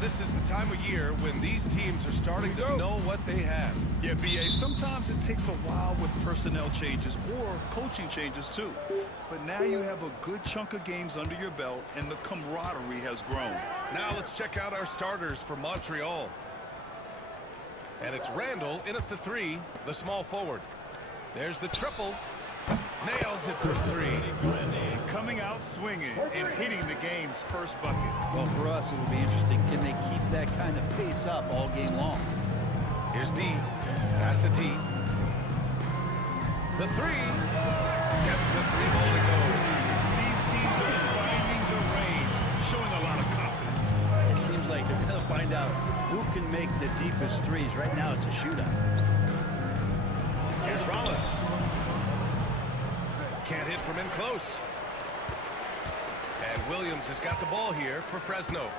this is the time of year when these teams are starting to know what they have. Yeah, B.A., sometimes it takes a while with personnel changes or coaching changes too. But now you have a good chunk of games under your belt and the camaraderie has grown. Now let's check out our starters for Montreal. And it's Randall in at the 3, the small forward. There's the triple. Nails it for 3. Coming out swinging and hitting the game's first bucket. Well, for us, it will be interesting. Can they keep that kind of pace up all game long? Here's D. Pass to T. The 3. Gets the 3-ball to go. These teams are finding the range, showing a lot of confidence. It seems like they're going to find out who can make the deepest threes. Right now, it's a shootout. Here's Rollins. Can't hit from in close. And Williams has got the ball here for Fresno.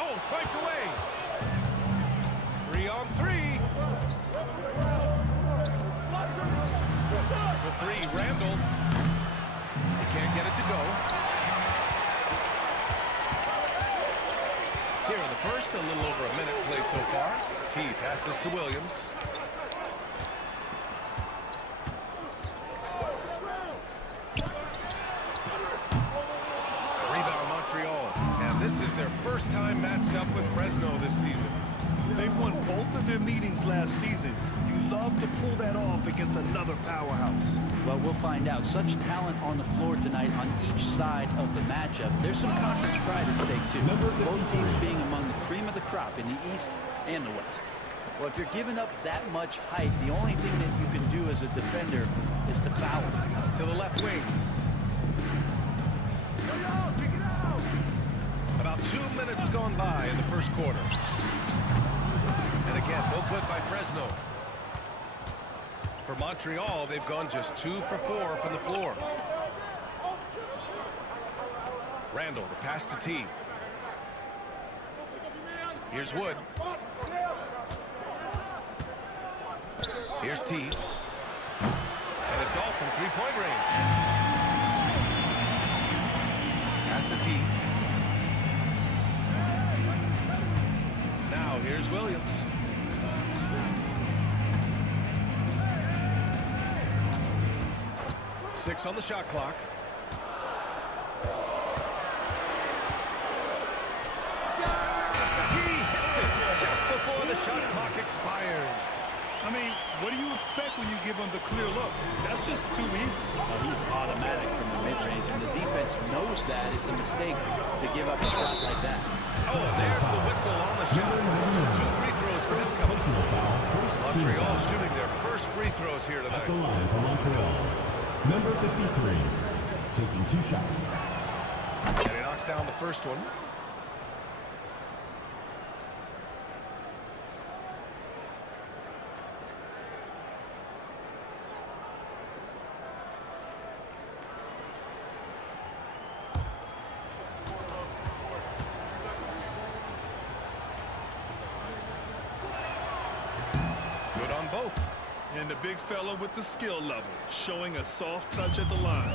Oh, swiped away. 3-on-3. For 3, Randall. He can't get it to go. Here in the first, a little over a minute played so far. T passes to Williams. Rebound Montreal. And this is their first time matched up with Fresno this season. They won both of their meetings last season. You love to pull that off against another powerhouse. Well, we'll find out. Such talent on the floor tonight on each side of the matchup. There's some conference pride at stake, too. Both teams being among the cream of the crop in the East and the West. Well, if you're giving up that much height, the only thing that you can do as a defender is to foul. To the left wing. About 2 minutes gone by in the first quarter. And again, no good by Fresno. For Montreal, they've gone just 2 for 4 from the floor. Randall, the pass to T. Here's Wood. Here's T. And it's all from three-point range. Pass to T. Now here's Williams. Six on the shot clock. He hits it just before the shot clock expires. I mean, what do you expect when you give him the clear look? That's just too easy. Well, he's automatic from the mid-range, and the defense knows that it's a mistake to give up a shot like that. Oh, and there's the whistle on the shot. So 2 free throws for his company. Montreal shooting their first free throws here tonight. At the line for Montreal, number 53, taking 2 shots. And he knocks down the first one. Good on both. And the big fella with the skill level, showing a soft touch at the line.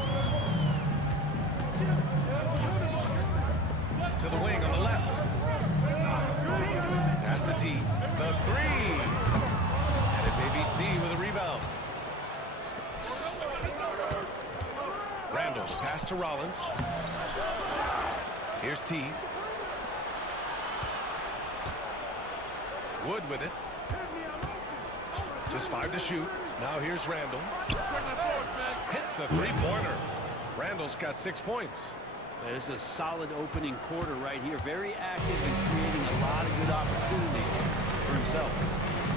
To the wing on the left. Pass to T. The 3. And it's ABC with a rebound. Randall, pass to Rollins. Here's T. Wood with it. Just 5 to shoot. Now here's Randall. Hits the three-pointer. Randall's got 6 points. There's a solid opening quarter right here. Very active and creating a lot of good opportunities for himself.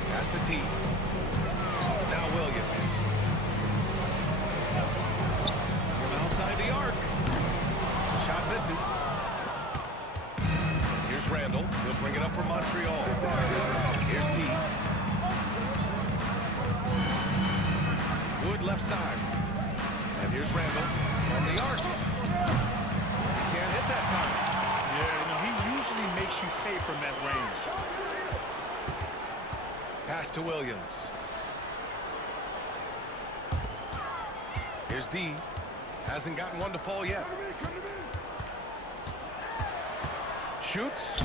Pass to T. Now Williams. From outside the arc. Shot misses. Here's Randall. He'll bring it up for Montreal. Here's T. Wood left side. And here's Randall from the arc. Can't hit that time. Yeah, no, he usually makes you pay from that range. Pass to Williams. Here's D. Hasn't gotten one to fall yet. Shoots.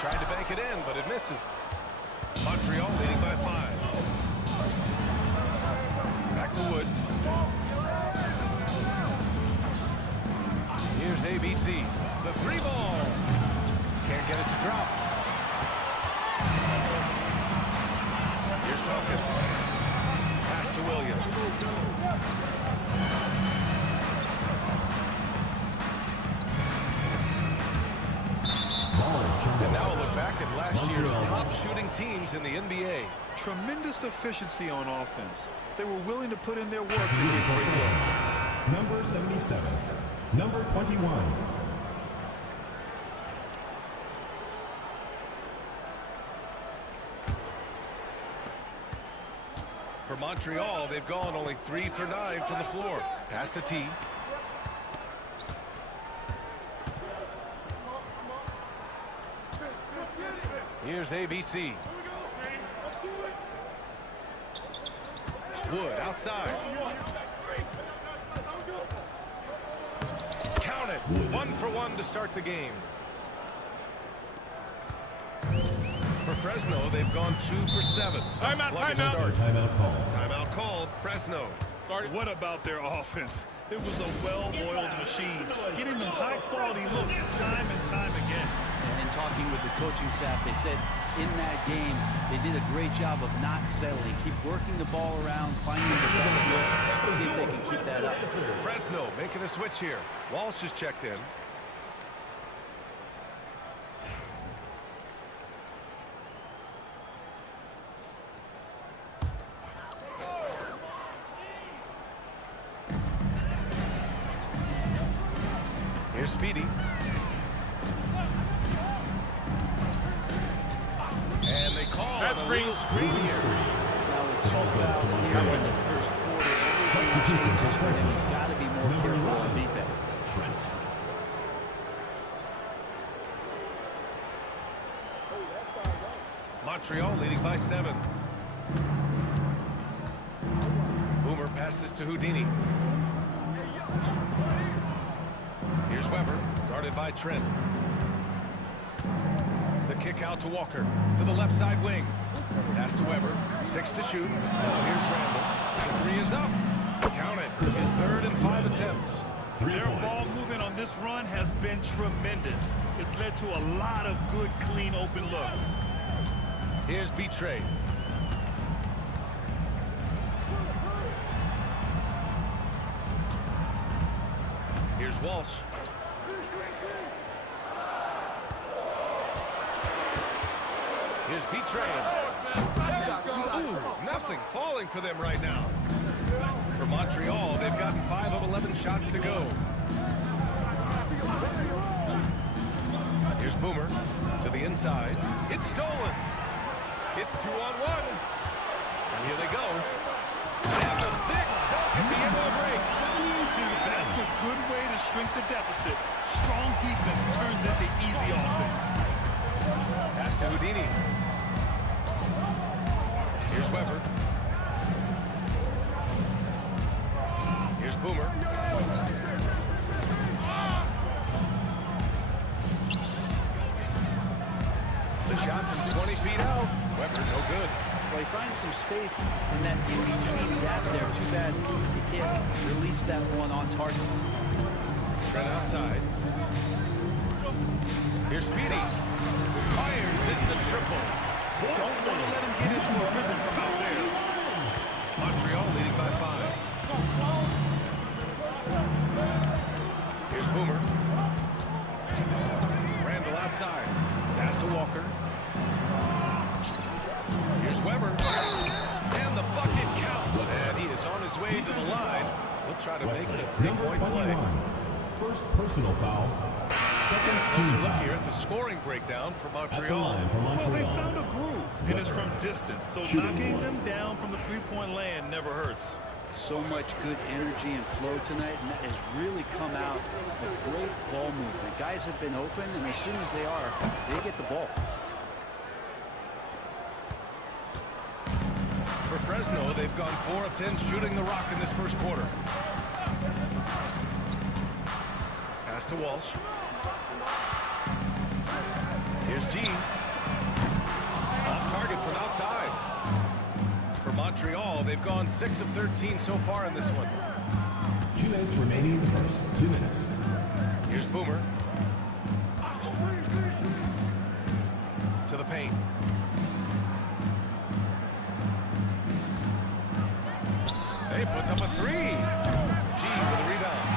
Tried to bank it in, but it misses. Montreal leading by 5. Back to Wood. Here's ABC. The 3-ball. Can't get it to drop. Here's Falcon. Pass to Williams. And now a look back at last year's top shooting teams in the NBA. Tremendous efficiency on offense. They were willing to put in their work to get great looks. Number 77. Number 21. For Montreal, they've gone only 3 for 9 from the floor. Pass to T. Here's ABC. Wood outside. Count it. 1 for 1 to start the game. For Fresno, they've gone 2 for 7. Timeout called. Timeout called. Fresno. What about their offense? It was a well-oiled machine, getting them high-quality looks time and time again. And talking with the coaching staff, they said in that game they did a great job of not settling. Keep working the ball around, finding the best look, see if they can keep that up. Fresno making a switch here. Walsh is checked in. Here's Speedy. And they call a little screen here. Now with 2 fouls here in the first quarter, everything changes for him. He's got to be more careful on defense. Montreal leading by 7. Boomer passes to Houdini. Here's Weber, guarded by Trent. The kick out to Walker, to the left side wing. Pass to Weber, 6 to shoot. Now here's Randall. The 3 is up. Count it. This is 3rd and 5 attempts. Their ball movement on this run has been tremendous. It's led to a lot of good, clean, open looks. Here's Betray. Here's Walsh. Here's Betray. Ooh, nothing falling for them right now. For Montreal, they've gotten 5 of 11 shots to go. Here's Boomer to the inside. It's stolen. It's 2-on-1. And here they go. And a big dunk at the end of the break. That's a good way to shrink the deficit. Strong defense turns into easy offense. Pass to Houdini. Here's Weber. Here's Boomer. The shot from 20 feet out. Weber, no good. Well, he finds some space in that in-between gap there. Too bad he can't release that one on target. Trent outside. Here's Speedy. Fires in the triple. Don't want to let him get into a rhythm from out there. Montreal leading by 5. Here's Boomer. Randall outside. Pass to Walker. Here's Weber. And the bucket counts. And he is on his way to the line. He'll try to make it a 3-point play. First personal foul. Second Closer team look foul. here at the scoring breakdown for At the Montreal. line for Well, they Montreal. found a groove, and it's from distance, so knocking them down from the three-point land never hurts. So much good energy and flow tonight, and that has really come out of great ball movement. Guys have been open, and as soon as they are, they get the ball. For Fresno, they've gone 4 of 10 shooting the rock in this first quarter. to Walsh. Here's G. Off target from outside. For Montreal, they've gone 6 of 13 so far in this one. 2 minutes remaining in the first. 2 minutes. Here's Boomer. To the paint. He puts up a 3. G with a rebound.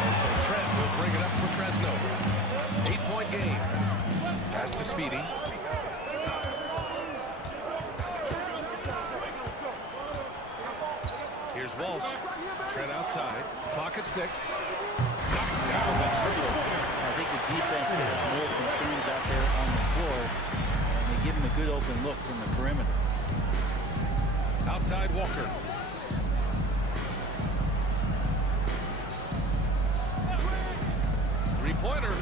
And so Trent will bring it up for Fresno. 8-point game. Pass to Speedy. Here's Walsh. Trent outside. Clock at 6. Knocks down the triple. I think the defense has more concerns out there on the floor, and they give him a good open look from the perimeter. Outside Walker. Three-pointer.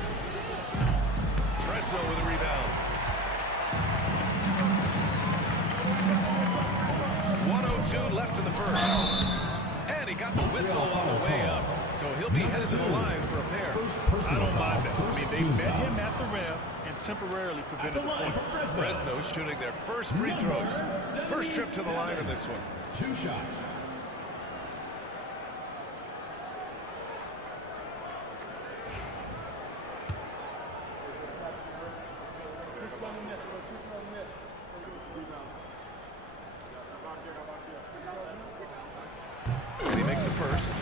Fresno with a rebound. 1:02 left in the first. And he got the whistle on the way up. So he'll be headed to the line for a pair. I don't mind that. I mean, they met him at the rim and temporarily prevented the point. Fresno shooting their first free throws. First trip to the line in this one. 2 shots. And he makes the first.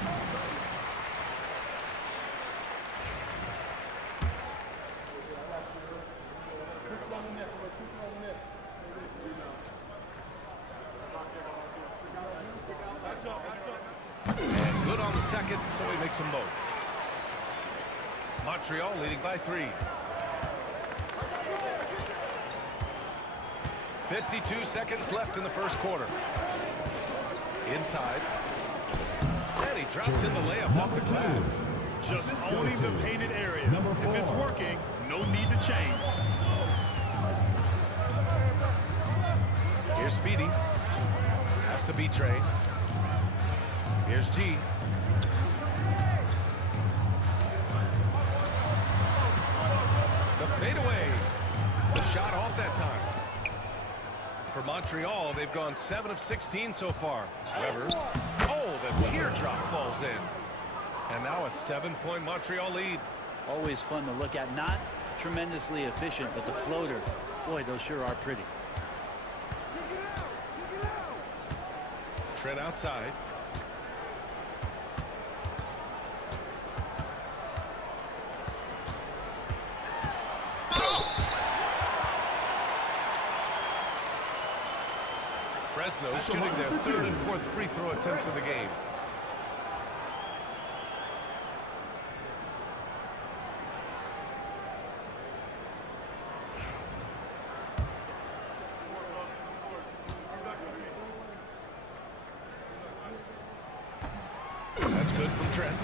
And good on the second, so he makes them both. Montreal leading by 3. 52 seconds left in the first quarter. Inside. And he drops in the layup off the glass. Just owning the painted area. If it's working, no need to change. Here's Speedy. Has to be Trey. Here's G. The fadeaway. The shot off that time. For Montreal, they've gone 7 of 16 so far. Weber. Oh, the teardrop falls in. And now a 7-point Montreal lead. Always fun to look at. Not tremendously efficient, but the floater, boy, those sure are pretty. Trent outside. Fresno shooting their 3rd and 4th free throw attempts of the game. That's good from Trent.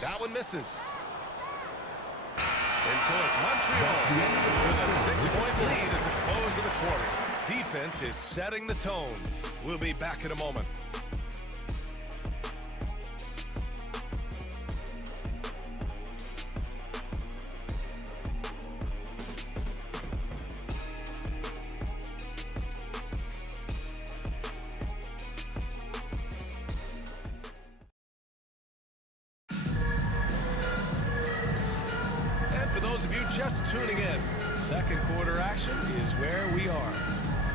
That one misses. And so it's Montreal with a 6-point lead at the close of the quarter. Defense is setting the tone. We'll be back in a moment. For those of you just tuning in, second quarter action is where we are.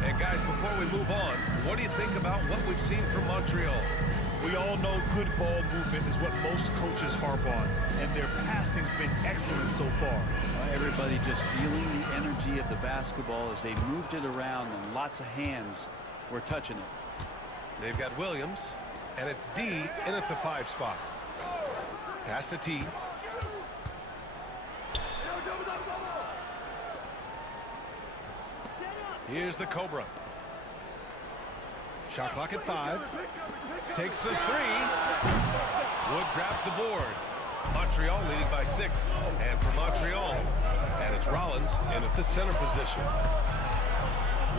And guys, before we move on, what do you think about what we've seen from Montreal? We all know good ball movement is what most coaches harp on, and their passing's been excellent so far. Everybody just feeling the energy of the basketball as they moved it around, and lots of hands were touching it. They've got Williams, and it's D in at the 5 spot. Pass to T. Here's the Cobra. Shot clock at 5. Takes the three. Wood grabs the board. Montreal leading by 6. And for Montreal, and it's Rollins in at the center position.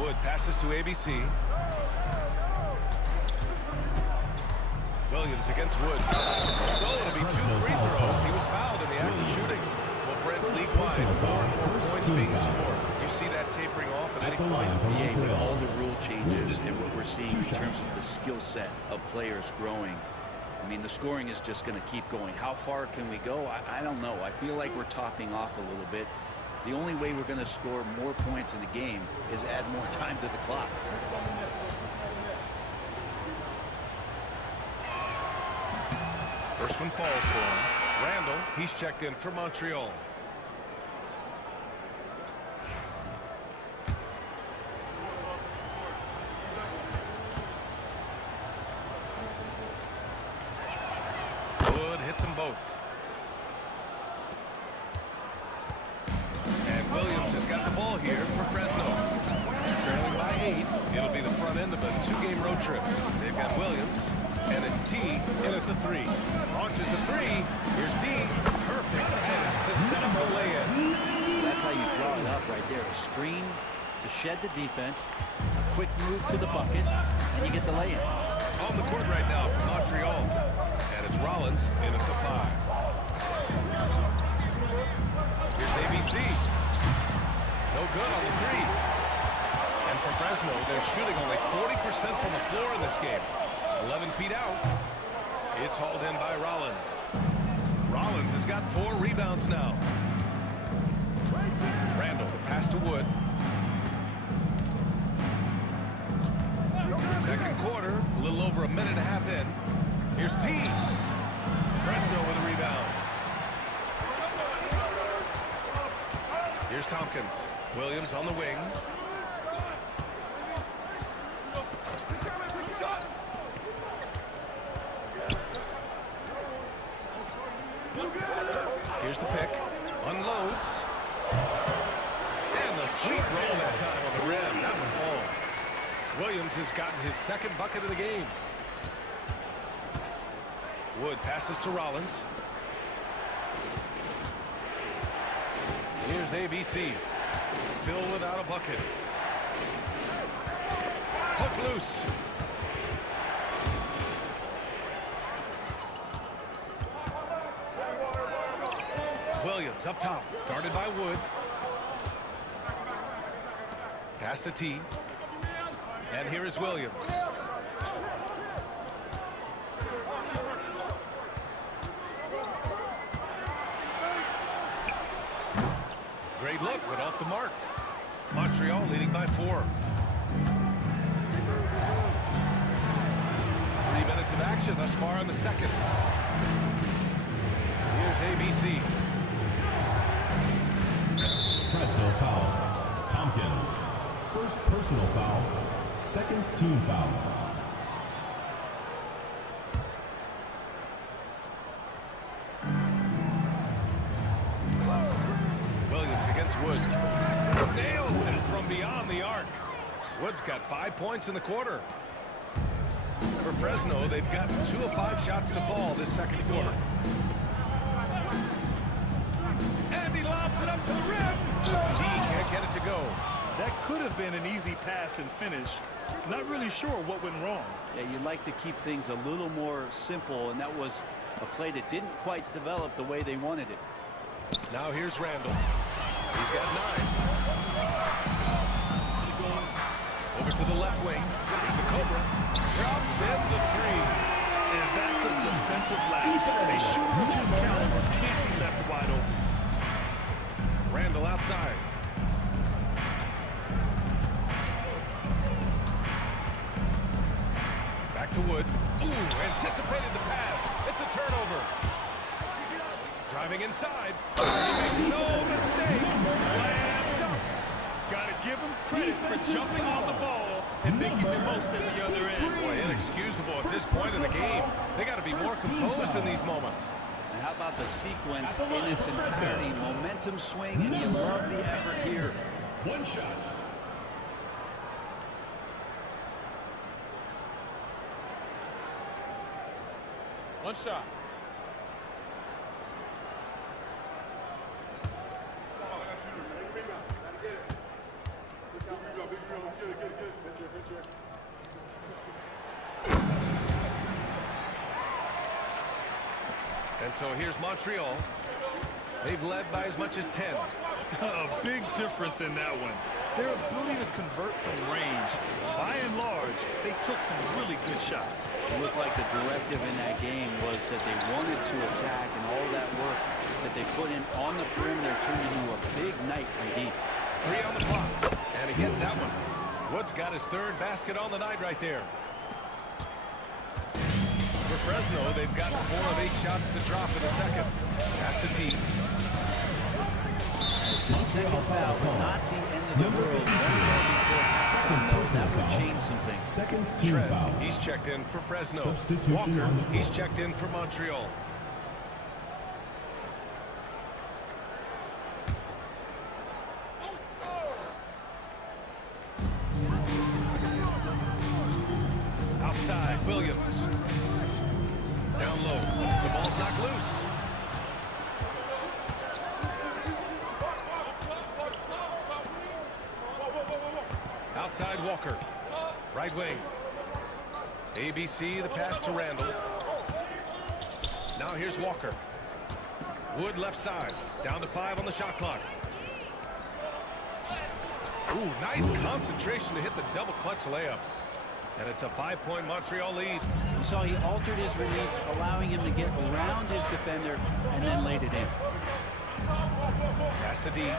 Wood passes to ABC. Williams against Wood. So it'll be 2 free throws. He was fouled in the act of shooting. Well, Brent, league-wide, more and more points being scored. You see that tapering off at any point? Yeah, with all the rule changes and what we're seeing in terms of the skill set of players growing, I mean, the scoring is just going to keep going. How far can we go? I don't know. I feel like we're topping off a little bit. The only way we're going to score more points in the game is add more time to the clock. First one falls for him. Randall, he's checked in for Montreal. Wood hits them both. And Williams has got the ball here for Fresno. Trailing by 8. It'll be the front end of a 2-game road trip. They've got Williams. And it's T in at the 3. Launches a 3. Here's D. Perfect pass to set up the lay-in. That's how you draw it up right there. A screen to shed the defense, a quick move to the bucket, and you get the lay-in. On the court right now for Montreal. And it's Rollins in at the 5. Here's ABC. No good on the 3. And for Fresno, they're shooting only 40% from the floor in this game. 11 feet out. It's hauled in by Rollins. Rollins has got 4 rebounds now. Randall, the pass to Wood. Second quarter, a little over a minute and a half in. Here's T. Fresno with a rebound. Here's Tompkins. Williams on the wing. Here's the pick. Unloads. And the sweet roll that time on the rim. That one falls. Williams has gotten his 2nd bucket of the game. Wood passes to Rollins. Here's ABC. Still without a bucket. Hook loose. Williams up top, guarded by Wood. Pass to T. And here is Williams. Great look, but off the mark. Montreal leading by 4. 3 minutes of action thus far in the second. Here's ABC. Fresno foul. Tompkins. First personal foul. Second team foul. Williams against Wood. Nails it from beyond the arc. Wood's got 5 points in the quarter. For Fresno, they've got 2 of 5 shots to fall this second quarter. And he lobs it up to the rim. He can't get it to go. That could have been an easy pass and finish. Not really sure what went wrong. Yeah, you'd like to keep things a little more simple, and that was a play that didn't quite develop the way they wanted it. Now here's Randall. He's got 9. Over to the left wing. Here's the Cobra. Drops in the 3. And that's a defensive lapse. A shooter of his caliber can't be left wide open. Randall outside. Back to Wood. Ooh, anticipated the pass. It's a turnover. Driving inside. He makes no mistake. Slam dunk. Got to give him credit for jumping on the ball and making the most at the other end. Boy, inexcusable at this point in the game. They got to be more composed in these moments. And how about the sequence in its entirety? Momentum swing, and you love the effort here. One shot. shot. And so here's Montreal. They've led by as much as 10. A big difference in that one. Their ability to convert from range. By and large, they took some really good shots. It looked like the directive in that game was that they wanted to attack, and all that work that they put in on the perimeter turned into a big night from deep. 3 on the clock. And he gets that one. Woods got his 3rd basket on the night right there. For Fresno, they've got 4 of 8 shots to drop in the second. Pass to T. It's his second foul, but not the end of the world. That would change some things. Second team Trent, foul. he's checked in for Fresno. Substitution Walker, on the court. he's checked in for Montreal. Outside, Williams. Down low. The ball's knocked loose. Outside Walker. Right wing. ABC, the pass to Randall. Now here's Walker. Wood left side. Down to 5 on the shot clock. Ooh, nice concentration to hit the double clutch layup. And it's a 5-point Montreal lead. You saw he altered his release, allowing him to get around his defender and then laid it in. Pass to D.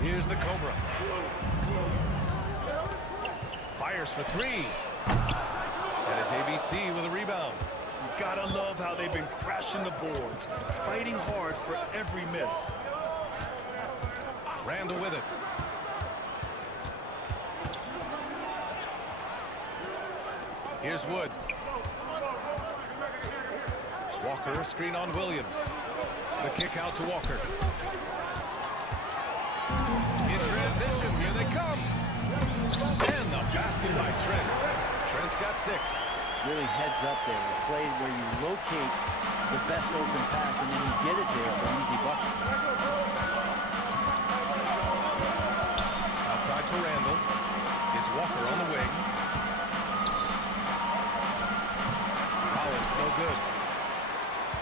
Here's the Cobra. Fires for 3. And it's ABC with a rebound. You gotta love how they've been crashing the boards, fighting hard for every miss. Randall with it. Here's Wood. Walker, a screen on Williams. The kick out to Walker. In transition, here they come. And the basket by Trent. Trent's got 6. Really heads up there. A play where you locate the best open pass and then you get it there for an easy bucket. Outside for Randall. It's Walker on the wing. It's no good.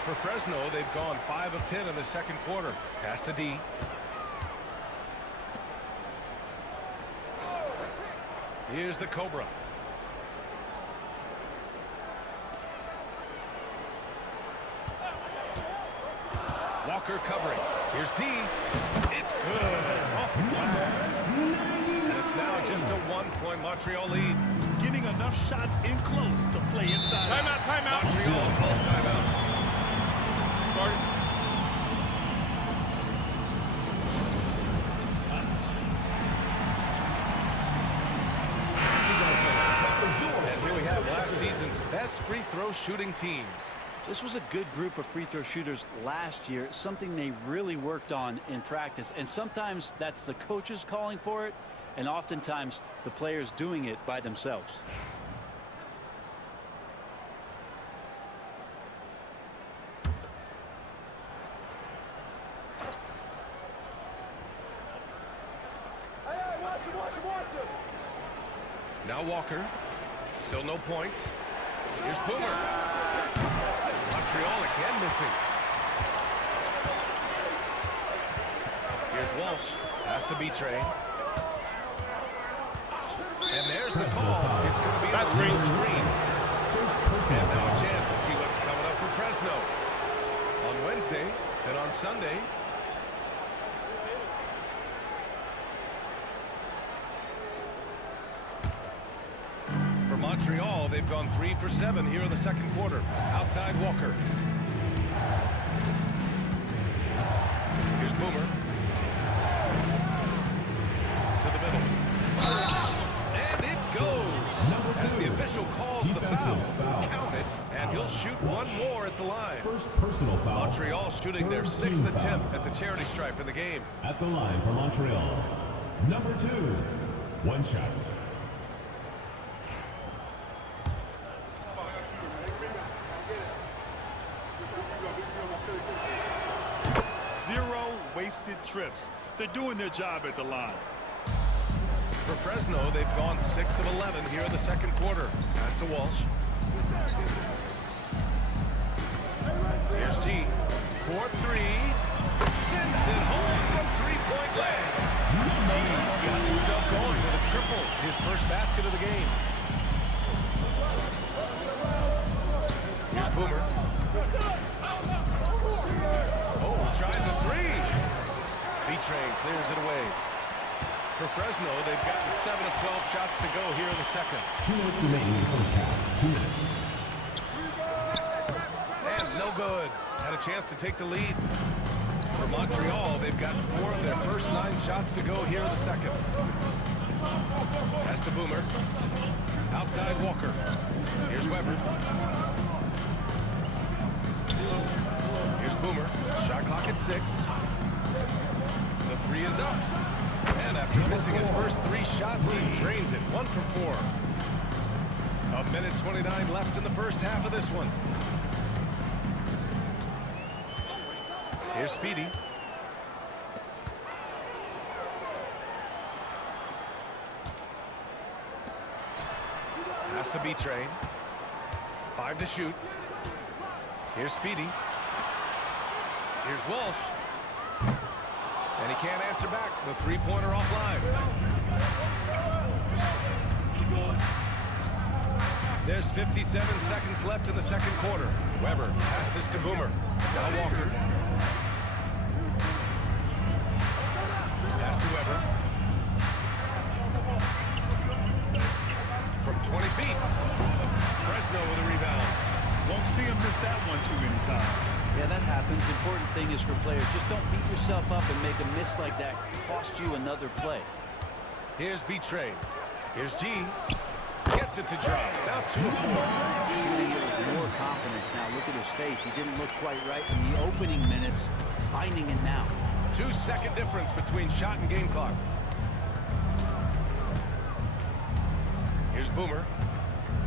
For Fresno, they've gone 5 of 10 in the second quarter. Pass to D. Here's the Cobra. Walker covering. Here's D. It's good. Off the glass. And it's now just a 1-point Montreal lead. Getting enough shots in close to play inside. Timeout, timeout. Montreal calls timeout. And here we have last season's best free throw shooting teams. This was a good group of free throw shooters last year, something they really worked on in practice. And sometimes that's the coaches calling for it, and oftentimes the players doing it by themselves. Watch him. Now Walker. Still no points. Here's Boomer. Montreal again missing. Here's Walsh. Pass to Betray. And there's the call. It's going to be a little screen. And now a chance to see what's coming up for Fresno. On Wednesday, then on Sunday. For Montreal, they've gone 3 for 7 here in the second quarter. Outside Walker. Here's Boomer. To the middle. And it goes. As the official calls the foul. Count it. And he'll shoot one more at the line. First personal foul. Montreal shooting their 6th attempt at the charity stripe in the game. At the line for Montreal. Number 2. One shot. wasted trips. They're doing their job at the line. For Fresno, they've gone 6 of 11 here in the second quarter. Pass to Walsh. Here's G. 4-3. Sends it home from three-point land. G's got himself going with a triple. His first basket of the game. Here's Boomer. Oh, tries a three. B-Train clears it away. For Fresno, they've gotten 7 of 12 shots to go here in the second. 2 minutes remaining in the first half. 2 minutes. And no good. Had a chance to take the lead. For Montreal, they've gotten 4 of their first 9 shots to go here in the second. Pass to Boomer. Outside Walker. Here's Weber. Here's Boomer. Shot clock at 6. The 3 is up. And after missing his first 3 shots, he drains it. 1 for 4. A minute 29 left in the first half of this one. Here's Speedy. Has to be Train. 5 to shoot. Here's Speedy. Here's Walsh. And he can't answer back. The three-pointer offline. There's 57 seconds left in the second quarter. Weber passes to Boomer. Now Walker. Pass to Weber. From 20 feet. Fresno with a rebound. Won't see him miss that one too many times. Yeah, that happens. Important thing is for players, just don't beat yourself up and make a miss like that cost you another play. Here's B-Train. Here's G. Gets it to drop. Now 2 of 4. Shooting it with more confidence now. Look at his face. He didn't look quite right in the opening minutes. Finding it now. 2-second difference between shot and game clock. Here's Boomer.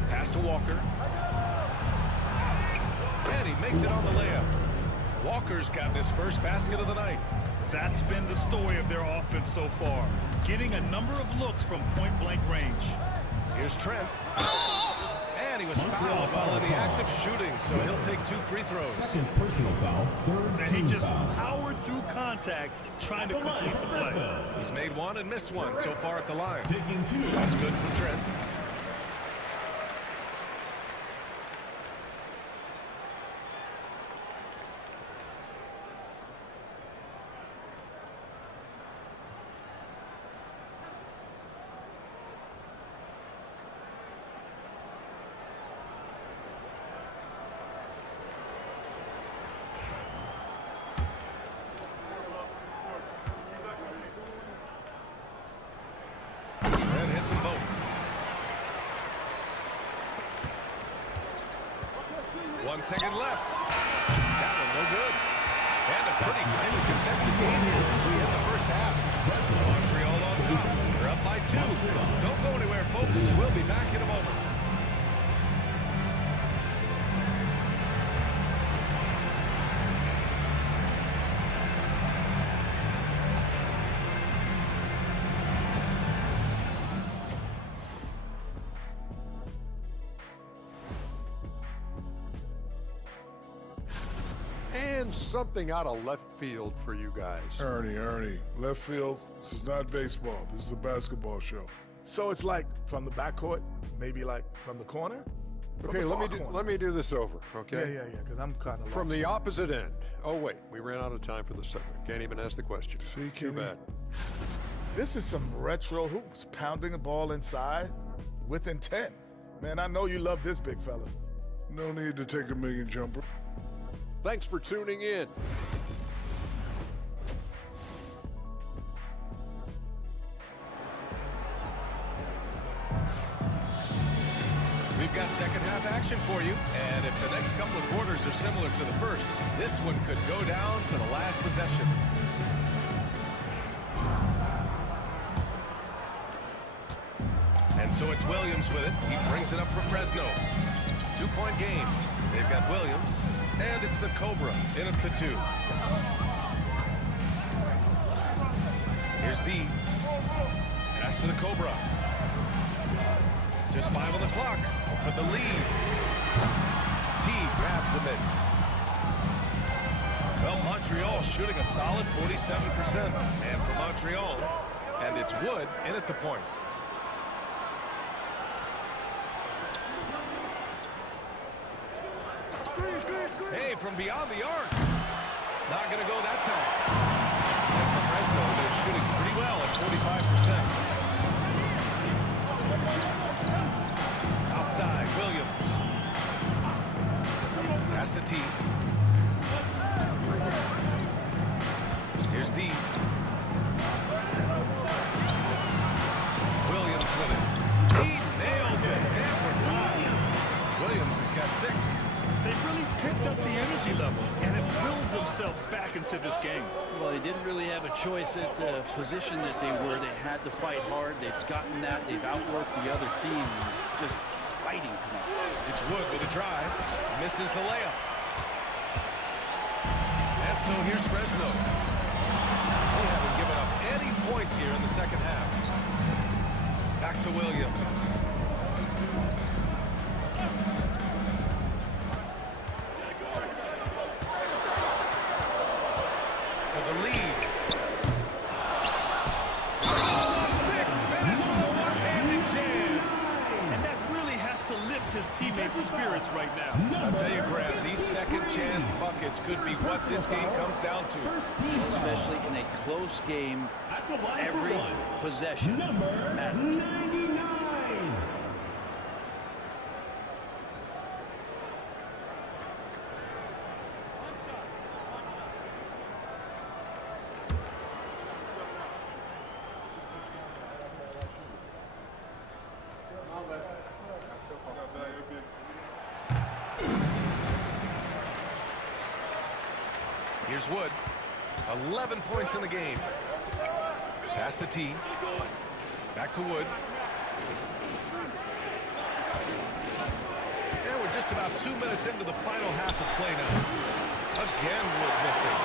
Pass to Walker. And he makes it on the layup. Walker's gotten his first basket of the night. That's been the story of their offense so far. Getting a number of looks from point-blank range. Here's Trent. And he was fouled while in the act of shooting, so he'll take 2 free throws. Second personal foul. Third And he team just foul. powered through contact, trying to complete the play. He's made 1 and missed 1 so far at the line. Taking 2. That's good from Trent. Trent hits them both. 1 second left. That one no good. And a pretty tightly contested game here as we end the first half. Montreal on top. They're up by 2. Don't go anywhere, folks. We'll be back in a moment. And something out of left field for you guys. Ernie, left field, this is not baseball. This is a basketball show. So it's like from the backcourt, maybe like from the corner? Okay, From the far let corner. me do this over, okay? Yeah, because I'm kind of From the opposite end. Oh, wait, we ran out of time for the segment. Can't even ask the question. See, Too Kenny? bad. This is some retro hoops, pounding the ball inside with intent. Man, I know you love this big fella. No need to take a million jumper. Thanks for tuning in. We've got second half action for you, and if the next couple of quarters are similar to the first, this one could go down to the last possession. And so it's Williams with it. He brings it up for Fresno. 2-point game. They've got Williams, and it's the Cobra in at the 2. Here's D. Pass to the Cobra. Just 5 on the clock for the lead. T grabs the miss. Well, Montreal shooting a solid 47%. And for Montreal, and it's Wood in at the point. Hey, from beyond the arc. Not going to go that time. And for Fresno, they're shooting pretty well at 45%. Outside, Williams. Pass to T. Here's D. Williams with it. He nails it. And we're tied. Williams has got 6. They really picked up the energy level and have willed themselves back into this game. Well, they didn't really have a choice at the position that they were. They had to fight hard. They've gotten that. They've outworked the other team. Just fighting tonight. It's Wood with a drive. Misses the layup. And so here's Fresno. They haven't given up any points here in the second half. Back to Williams. For the lead. Big finish with a one-handed jam. And that really has to lift his teammates' spirits right now. I'll tell you, Graham, these second chance buckets could be what this game comes down to. Especially in a close game, every possession matters. 99. Here's Wood. 11 points in the game. Pass to T. Back to Wood. And we're just about 2 minutes into the final half of play now. Again, Wood missing.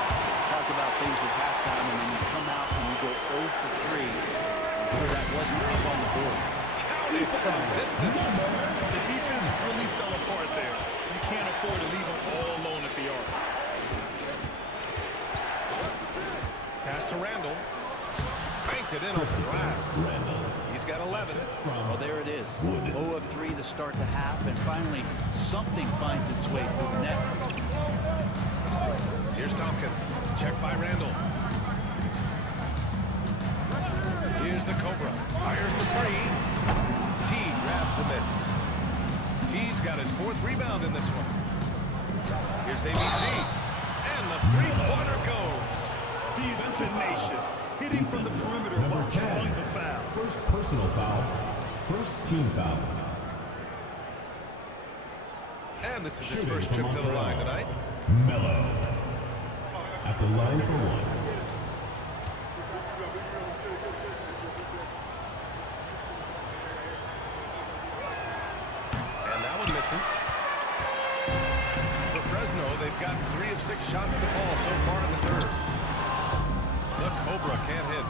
Talk about things at halftime, and then you come out and you go 0 for 3. I'm sure that wasn't up on the board. Counted from distance. The defense really fell apart there. You can't afford to leave them all alone at the arc. Pass to Randall. Banked it in on the glass. He's got 11. Well, there it is. 0 of 3 to start the half, and finally something finds its way through the net. Here's Tompkins. Check by Randall. Here's the Cobra. Fires the 3. T grabs the miss. T's got his 4th rebound in this one. Here's ABC. And the 3-pointer goes. He's tenacious, hitting from the perimeter while drawing the foul. First personal foul. First team foul. And this is his first trip to the line tonight. Mello. At the line for 1. And that one misses. For Fresno, they've got 3 of 6 shots to fall so far in the third. The Cobra can't hit.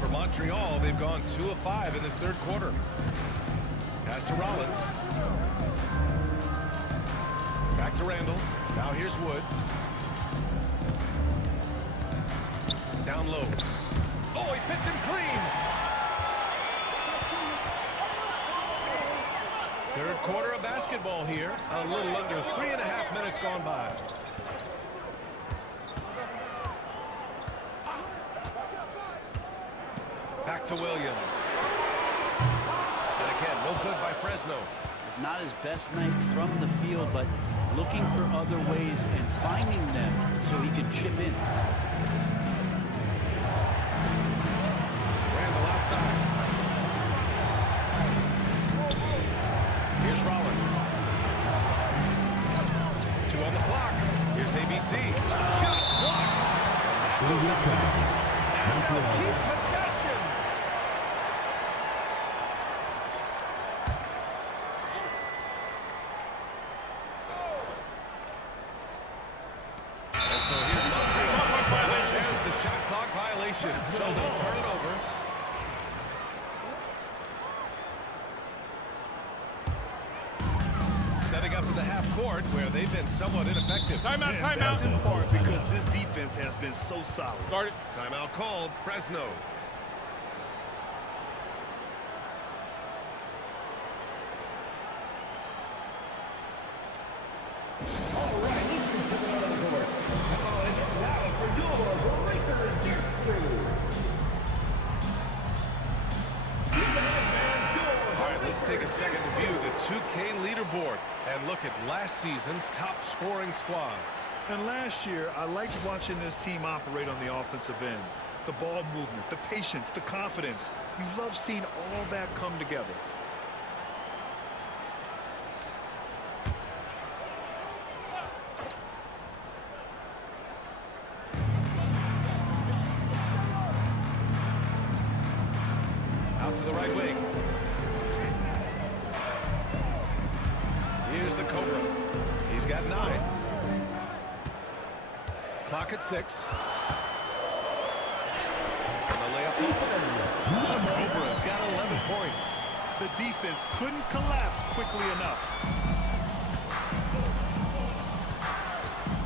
For Montreal, they've gone 2 of 5 in this third quarter. Pass to Rollins. Back to Randall. Now here's Wood. Down low. Oh, he picked him clean. Third quarter of basketball here. A little under 3.5 minutes gone by. Back to Williams. And again, no good by Fresno. It's not his best night from the field, but looking for other ways and finding them so he can chip in. Randall outside. Here's Rollins. 2 on the clock. Here's ABC. Shot blocked. And they'll keep possession. And so here's Montreal. There's the shot clock violation. situation, so they'll turn it over. Setting up in the half court where they've been somewhat ineffective. Timeout, timeout. That's in part because this defense has been so solid. Guard it. Timeout called. Fresno. All right, let's get to the other court. Now for your Breaker crew. All right, let's take a second to view the 2K leaderboard and look at last season's top scoring squads. And last year, I liked watching this team operate on the offensive end. The ball movement, the patience, the confidence. You love seeing all that come together. Out to the right wing. Here's the Cobra. He's got 9. Clock at 6. And the layup falls. The Cobra's got 11 points. The defense couldn't collapse quickly enough.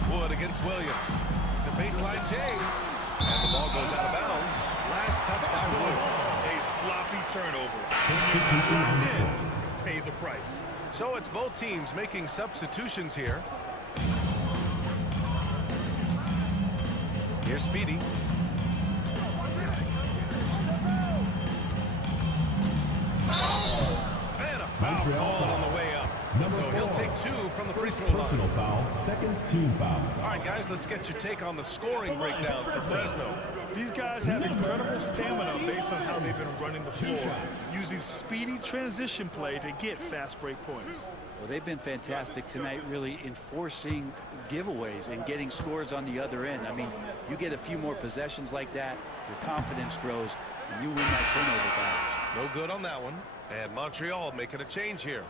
Wood against Williams. The baseline change. And the ball goes out of bounds. Last touch by Wood. A sloppy turnover. Did pay the price. So it's both teams making substitutions here. Here's Speedy. And a foul Montreal call on the way up. So he'll take 2 from the free throw line. Personal foul, second team foul. All right, guys, let's get your take on the scoring breakdown for Fresno. These guys have incredible stamina based on how they've been running the floor, using speedy transition play to get fast break points. Well, they've been fantastic tonight, really enforcing giveaways and getting scores on the other end. I mean, you get a few more possessions like that, your confidence grows, and you win that turnover battle. No good on that one. And Montreal making a change here.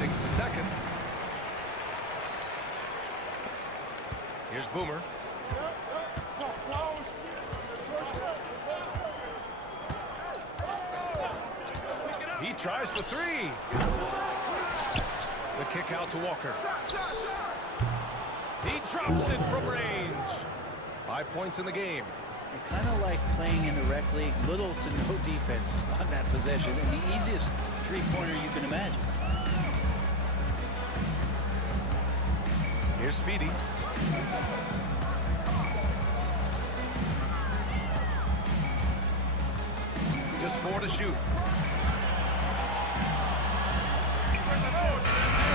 The second. Here's Boomer. He tries for 3. The kick out to Walker. He drops it from range. 5 points in the game. They kind of like playing in the rec league, little to no defense on that possession, and the easiest three-pointer you can imagine. Here's Speedy. Just 4 to shoot. And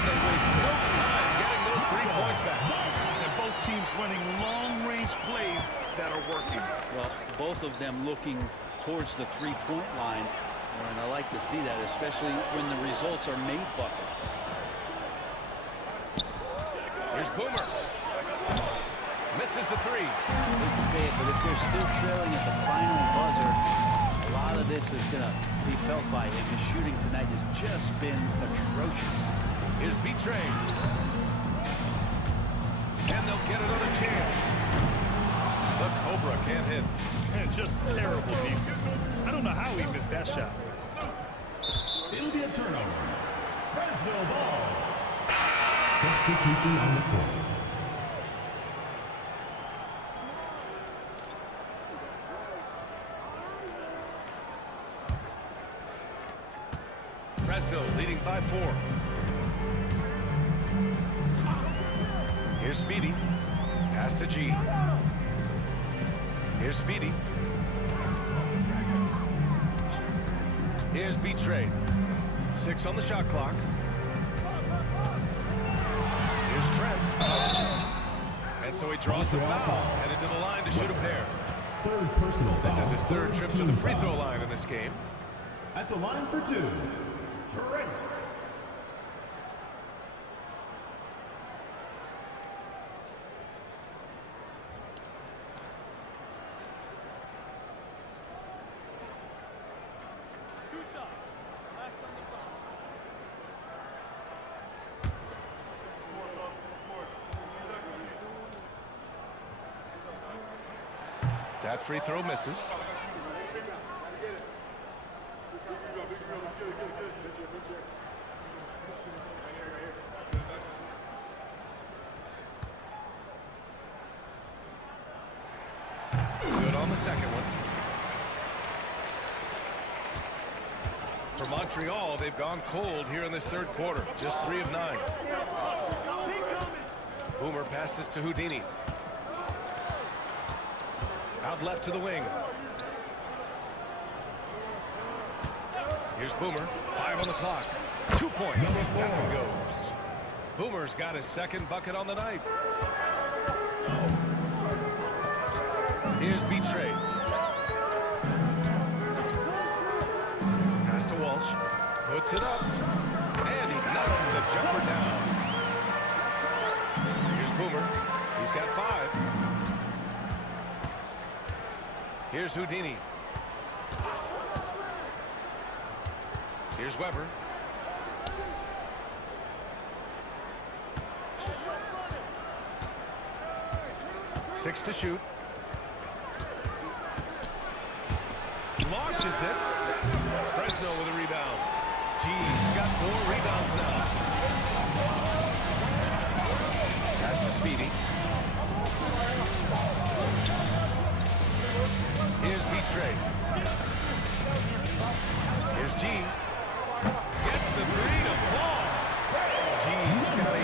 they waste no time getting those 3 points back. And both teams running long-range plays that are working. Well, both of them looking towards the three-point line, and I like to see that, especially when the results are made buckets. Here's Boomer. Misses the 3. I hate to say it, but if they're still trailing at the final buzzer, a lot of this is going to be felt by him. His shooting tonight has just been atrocious. Here's B-Train. And they'll get another chance. The Cobra can't hit. And just terrible defense. I don't know how he missed that shot. It'll be a turnover. Fresno ball. Substitution on the court. Fresno leading by 4. Here's Speedy. Pass to G. Here's Speedy. Here's B-Trade. 6 on the shot clock. Here's Trent. And so he draws the foul. Headed to the line to shoot a pair. Third personal foul. This is his 3rd trip to the free throw line in this game. At the line for 2, Trent. That free throw misses. Good on the second one. For Montreal, they've gone cold here in this third quarter. Just 3 of 9. Boomer passes to Houdini. Out left to the wing. Here's Boomer. 5 on the clock. 2 points. That one goes. Boomer's got his second bucket on the night. Here's Betray. Pass to Walsh. Puts it up. And he knocks the jumper down. Here's Boomer. He's got 5. Here's Houdini. Here's Weber. Six to shoot. Launches it. Fresno with a rebound. He's got 4 rebounds now. Pass to Speedy. Here's Betray. Here's G. Gets the 3 to fall. G's got 8.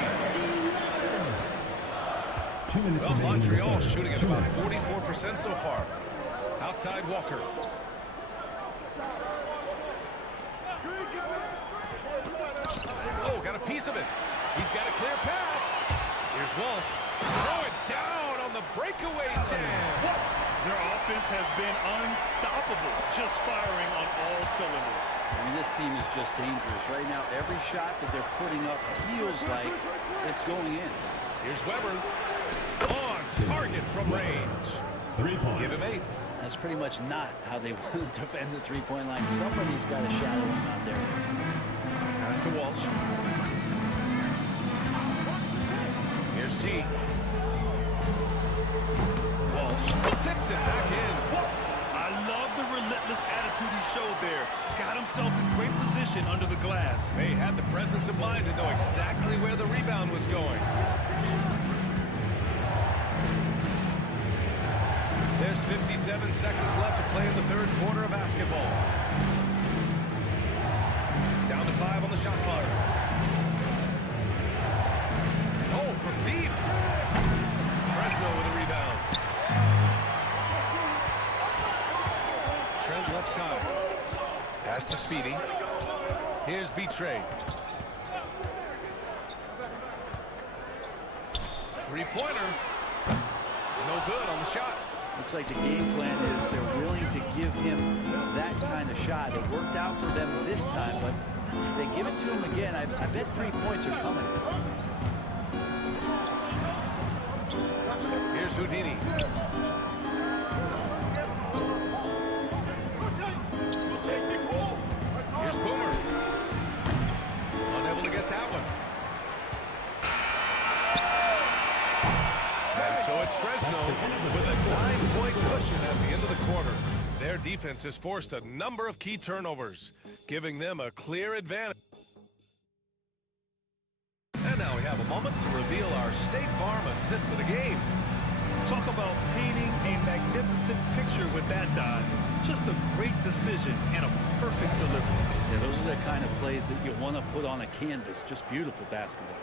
Well, Montreal shooting at about 44% so far. Outside Walker. Oh, got a piece of it. He's got a clear path. Here's Walsh. Throw it down on the breakaway jam. Their offense has been unstoppable, just firing on all cylinders. I mean, this team is just dangerous. Right now, every shot that they're putting up feels like it's going in. Here's Weber. On target from range. 3 points. Give him 8. That's pretty much not how they want to defend the three-point line. Somebody's got to shadow him out there. Pass to Walsh. Here's T. Walsh tips it back in. I love the relentless attitude he showed there. Got himself in great position under the glass. They had the presence of mind to know exactly where the rebound was going. There's 57 seconds left to play in the third quarter of basketball. Down to 5 on the shot clock. Oh, from deep. Fresno with a rebound. Trent left side. Pass to Speedy. Here's Betray. 3-pointer. No good on the shot. Looks like the game plan is they're willing to give him that kind of shot. It worked out for them this time, but if they give it to him again, I bet 3 points are coming. Here's Houdini. Here's Boomer. Unable to get that one. And so it's Fresno with a 9-point cushion at the end of the quarter. Their defense has forced a number of key turnovers, giving them a clear advantage. And now we have a moment to reveal our State Farm assist of the game. Talk about painting a magnificent picture with that dive. Just a great decision and a perfect delivery. Yeah, those are the kind of plays that you want to put on a canvas. Just beautiful basketball.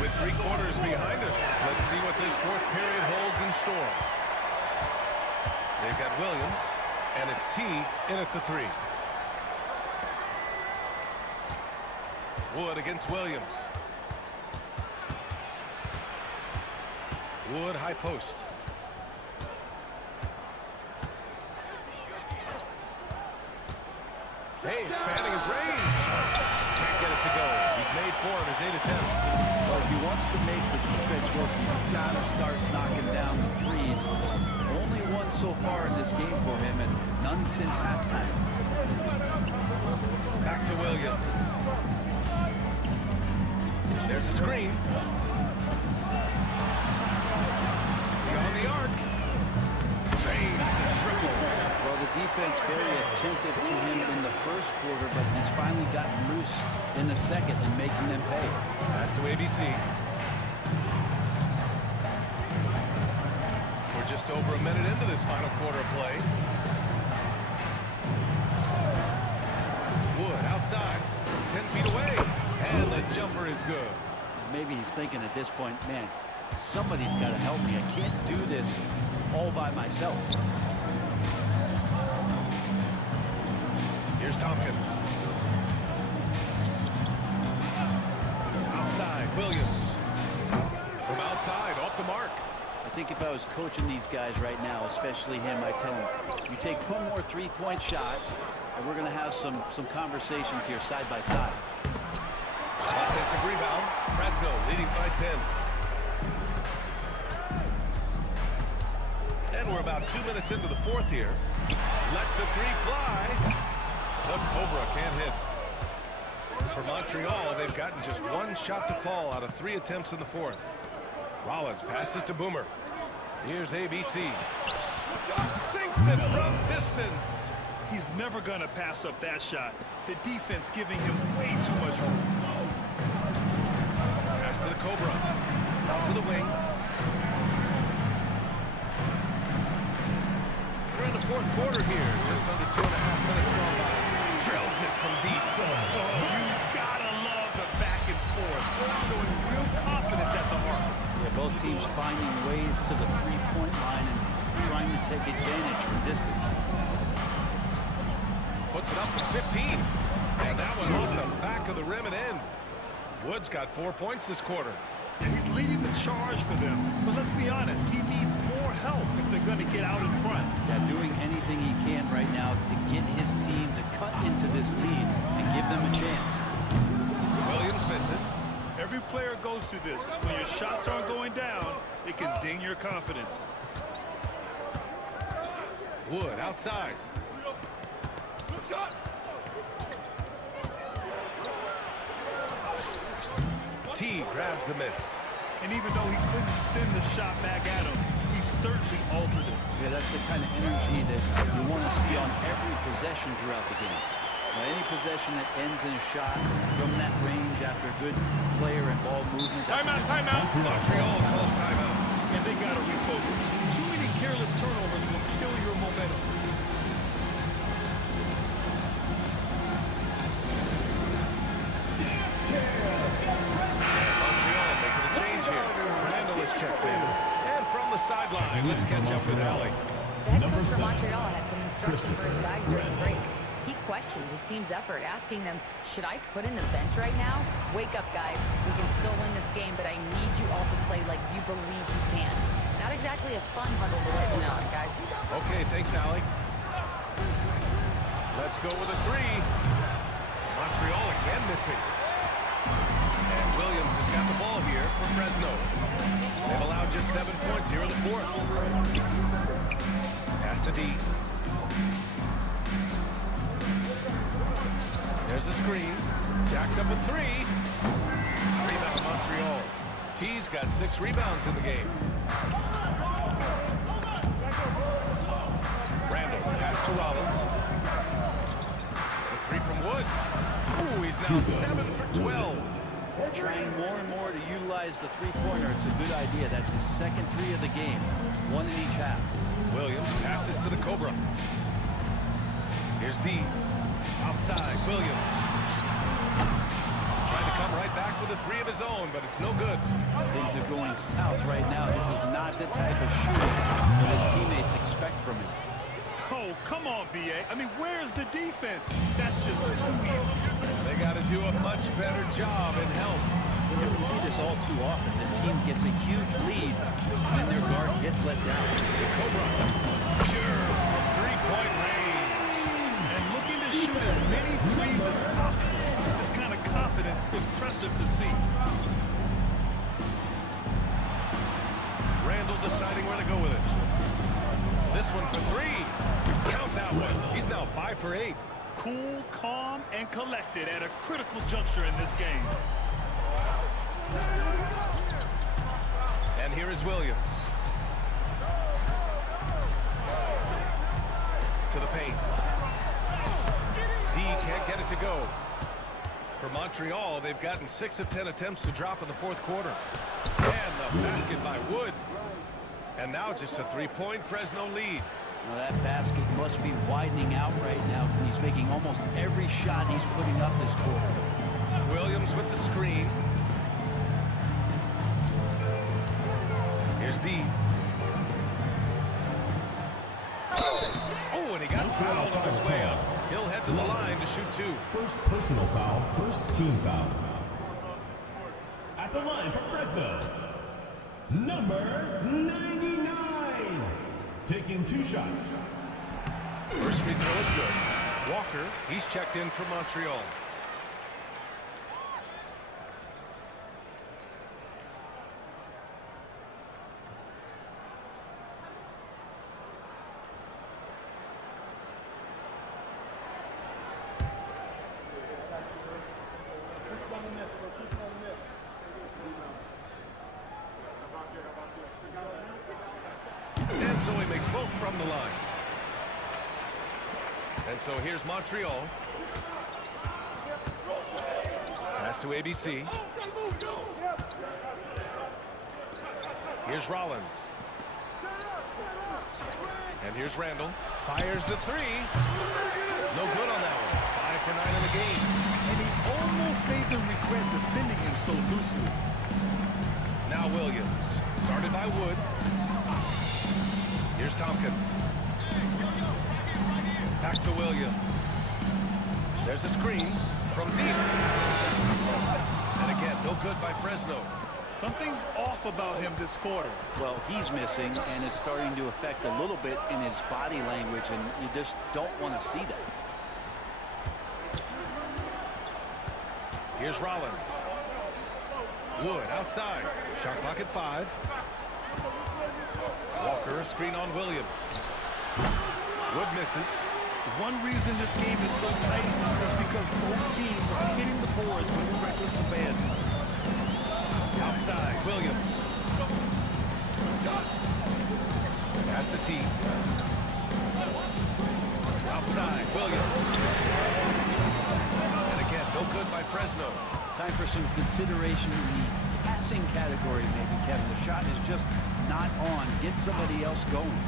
With 3 quarters behind us, let's see what this fourth period holds in store. They've got Williams, and it's T in at the 3. Wood against Williams. Wood high post. Hey, expanding his range. Can't get it to go. He's made 4 of his 8 attempts. Well, if he wants to make the defense work, he's got to start knocking down the threes. Only one so far in this game for him, and none since halftime. Back to Williams. There's a screen. defense very attentive to him in the first quarter, but he's finally gotten loose in the second and making them pay. Pass to ABC. We're just over a minute into this final quarter of play. Wood outside from 10 feet away. And the jumper is good. Maybe he's thinking at this point, man, somebody's got to help me. I can't do this all by myself. Here's Tompkins. Outside, Williams. From outside, off the mark. I think if I was coaching these guys right now, especially him, I'd tell him, you take one more three-point shot, and we're going to have some conversations here side by side. Offensive rebound. Fresno leading by 10. And we're about 2 minutes into the fourth here. Lets the three fly. The Cobra can't hit. For Montreal, they've gotten just one shot to fall out of 3 attempts in the fourth. Rollins passes to Boomer. Here's ABC. Sinks it from distance. He's never going to pass up that shot. The defense giving him way too much room. Pass to the Cobra. Out to the wing. We're in the fourth quarter here. Just under 2.5 minutes gone by. Drills it from deep. You gotta love the back and forth. Showing real confidence at the arc. Yeah, both teams finding ways to the three-point line and trying to take advantage from distance. Puts it up to 15. And that one off the back of the rim and in. Wood's got 4 points this quarter. And he's leading the charge for them. But let's be honest, he needs more help if they're going to get out in front. Yeah, doing anything he can right now to get his team to cut into this lead and give them a chance. Williams misses. Every player goes through this. When your shots aren't going down, it can ding your confidence. Wood outside. T grabs the miss. And even though he couldn't send the shot back at him, he certainly altered it. Yeah, that's the kind of energy that you want to see on every possession throughout the game. Now, any possession that ends in a shot from that range after good player and ball movement. Timeout. Montreal calls timeout. And they got to refocus. Too many careless turnovers will kill your momentum. Montreal making a change here. Randall is checked in. And from the sideline, let's catch up with Allie. The head coach for Montreal had some instruction for his guys during the break. He questioned his team's effort, asking them, should I put in the bench right now? Wake up, guys. We can still win this game, but I need you all to play like you believe you can. Not exactly a fun huddle to listen to, guys. Okay, thanks, Allie. Let's go with a three. Montreal again missing. And Williams has got the ball here for Fresno. They've allowed just 7 points here in the fourth. Pass to D. There's a screen. Jacks up a three. Rebound Montreal. T's got 6 rebounds in the game. Randall, pass to Rollins. The three from Wood. Ooh, he's now 7 for 12. Trying more and more to utilize the three-pointer. It's a good idea. That's his second three of the game. 1 in each half. Williams passes to the Cobra. Here's D. Outside, Williams. Trying to come right back with a three of his own, but it's no good. Things are going south right now. This is not the type of shooting that his teammates expect from him. Oh, come on, B.A. I mean, where's the defense? That's just too easy. They got to do a much better job in help. Yeah, we see this all too often. The team gets a huge lead, and their guard gets let down. The Cobra, pure from three-point range. And looking to shoot as many threes as possible. This kind of confidence, impressive to see. Randall deciding where to go with it. This one for three. Count that one. He's now 5 for 8. Cool, calm, and collected at a critical juncture in this game. And here is Williams. To the paint. D can't get it to go. For Montreal, they've gotten 6 of 10 attempts to drop in the fourth quarter. And the basket by Wood. And now just a 3-point Fresno lead. Well, that basket must be widening out right now. He's making almost every shot he's putting up this quarter. Williams with the screen. Here's D. Oh, and he got fouled on his way up. He'll head to the line to shoot 2. First personal foul, first team foul. At the line for Fresno, number 99. Taking 2 shots. First free throw is good. Walker, he's checked in for Montreal. And so he makes both from the line. And so here's Montreal. Pass to ABC. Here's Rollins. And here's Randall. Fires the 3. No good on that one. 5 for 9 in the game. And he almost made them regret defending him so loosely. Now Williams. Started by Wood. Here's Tompkins. Back to Williams. There's a screen from deep. And again, no good by Fresno. Something's off about him this quarter. Well, he's missing, and it's starting to affect a little bit in his body language, and you just don't want to see that. Here's Rollins. Wood outside. Shot clock at 5. Walker, a screen on Williams. Wood misses. One reason this game is so tight is because both teams are hitting the boards with reckless abandon. Outside, Williams. Pass to T. Outside, Williams. And again, no good by Fresno. Time for some consideration in the passing category, maybe, Kevin. The shot is just not on. Get somebody else going.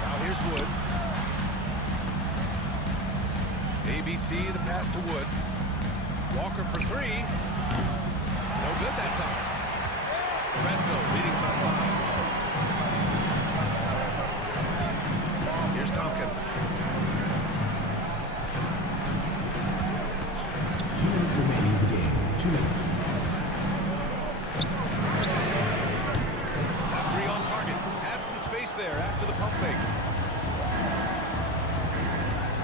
Now here's Wood. ABC, the pass to Wood. Walker for 3. No good that time. Fresno leading by 5. Here's Tompkins. 2 minutes remaining in the game. 2 minutes. That 3 on target. Had some space there after the pump fake.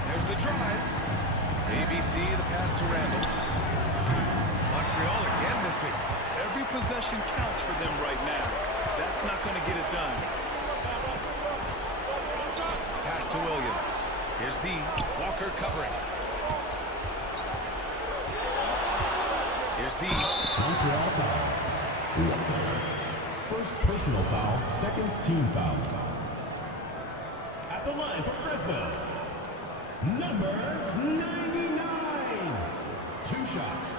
There's the drive. ABC, the pass to Randall. Montreal again missing. Every possession counts for them right now. That's not going to get it done. Pass to Williams. Here's D. Walker covering. Here's D. Montreal foul. First personal foul, second team foul. At the line for Fresno, number 99. 2 shots.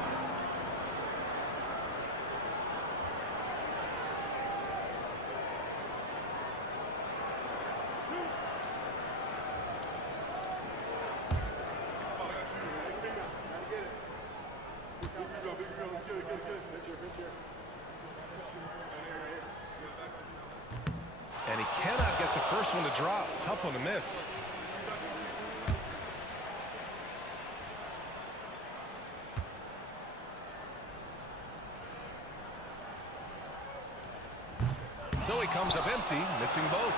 And he cannot get the first one to drop. Tough one to miss. So he comes up empty, missing both.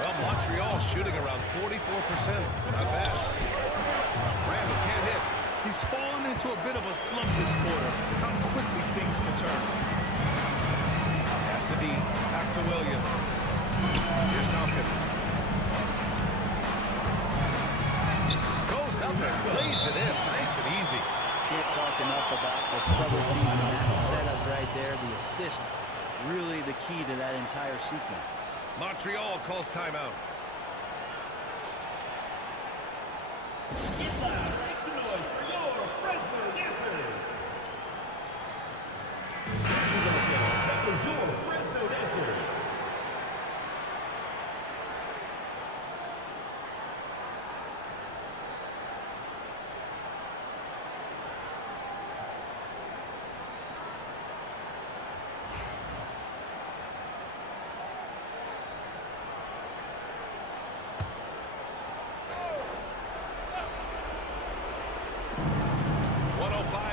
Well, Montreal shooting around 44%. Not bad. Randall can't hit. He's fallen into a bit of a slump this quarter. How quickly things can turn. Pass to D. Back to Williams. Here's Tompkins. Goes up and lays it in. Nice and easy. Can't talk enough about the subtleties in that setup right there. The assist, really the key to that entire sequence. Montreal calls timeout. Get loud. Make some noise for your Fresno dancers. There you go, fellas. That was your Fresno dancers.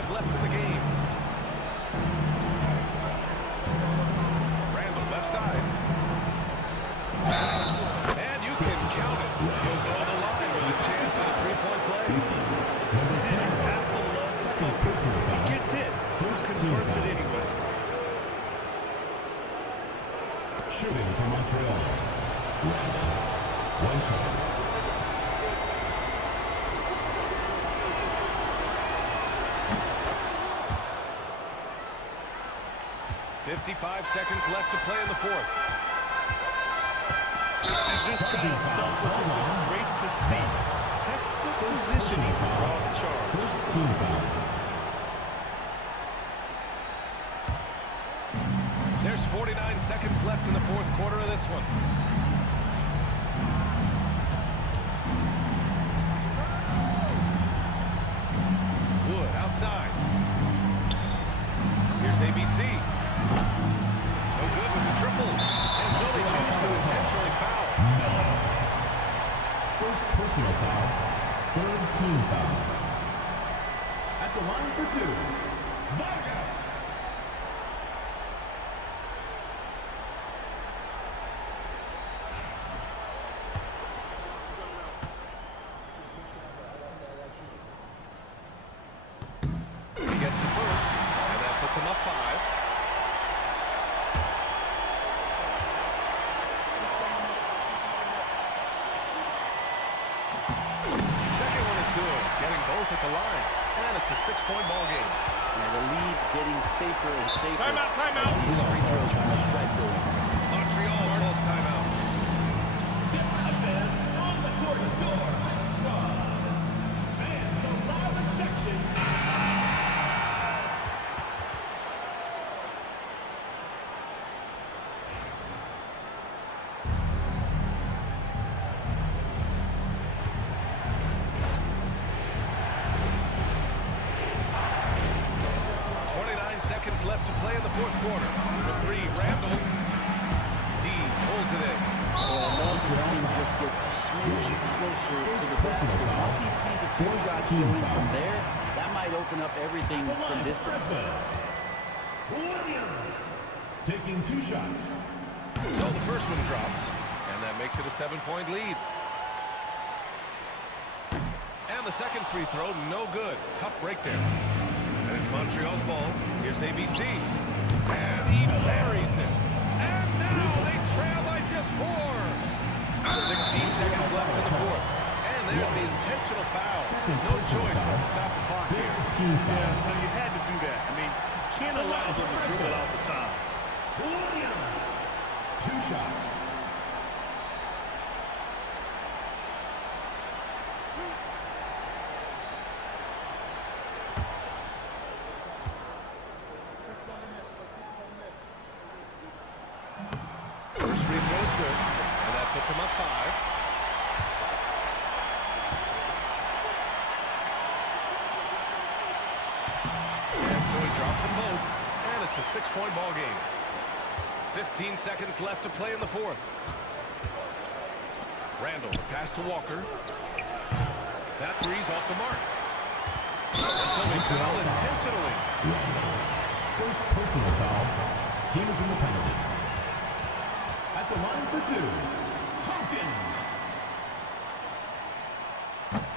Left in the game. Randall left side. And you can count it. He'll go on the line with a chance at a three-point play. Half the love. He gets hit. Converts it anyway. Shooting for Montreal. One shot. 55 seconds left to play in the fourth. This kind of selflessness is great to see. Textbook positioning for all the charge. First team foul. There's 49 seconds left in the fourth quarter of this one. Wood outside. Here's ABC. No good with the triple. And so they choose to intentionally foul. First personal foul. Third team foul. At the line for two, Vargas. He gets the first, and that puts him up 5. Getting both at the line, and it's a 6-point ball game. Yeah, the lead getting safer and safer. Timeout, timeout. As these free throws from the strike going. Montreal calls timeout. On the court, your squad. Fans, the loudest section. Left to play in the fourth quarter. For 3, Randall. D pulls it in. Well, love to see him just get a smidge closer to the basket. Once he sees a few shots going from there, that might open up everything from distance. Williams taking 2 shots. So the first one drops, and that makes it a 7-point lead. And the second free throw, no good. Tough break there. And it's Montreal's ball. Here's ABC. And he buries it. And now they trail by just 4. 16 seconds left in the fourth. And there's the intentional foul. No choice but to stop the clock here. Yeah, you had to do that. I mean, can't allow them to dribble out the time. Williams. 2 shots. First free throw is good, and that puts him up 5. And so he drops them both, and it's a 6-point ball game. 15 seconds left to play in the fourth. Randall, the pass to Walker. That three's off the mark. And so they foul intentionally. First personal foul. Team is in the penalty. At the line for 2, Tompkins.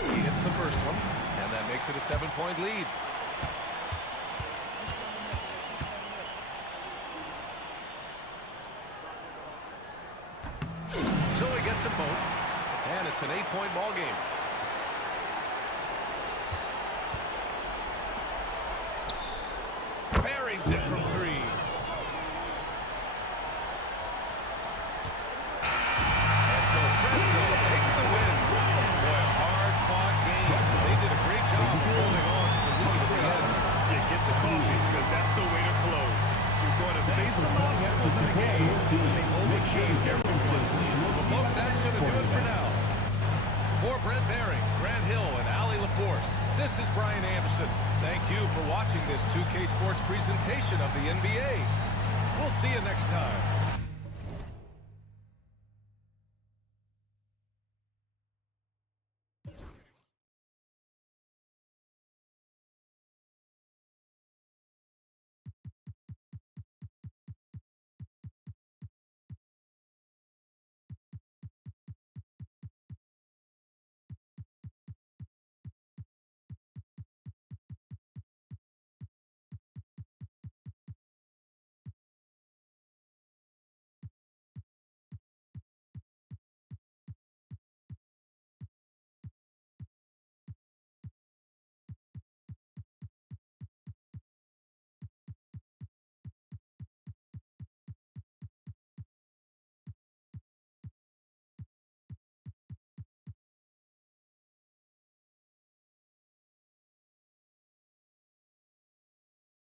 He hits the first one, and that makes it a 7-point lead. So he gets them both, and it's an 8-point ball game. Buries it from 3. And so Fresno takes the win. Boy, a hard-fought game. Brian Anderson. Thank you for watching this 2K Sports presentation of the NBA. We'll see you next time.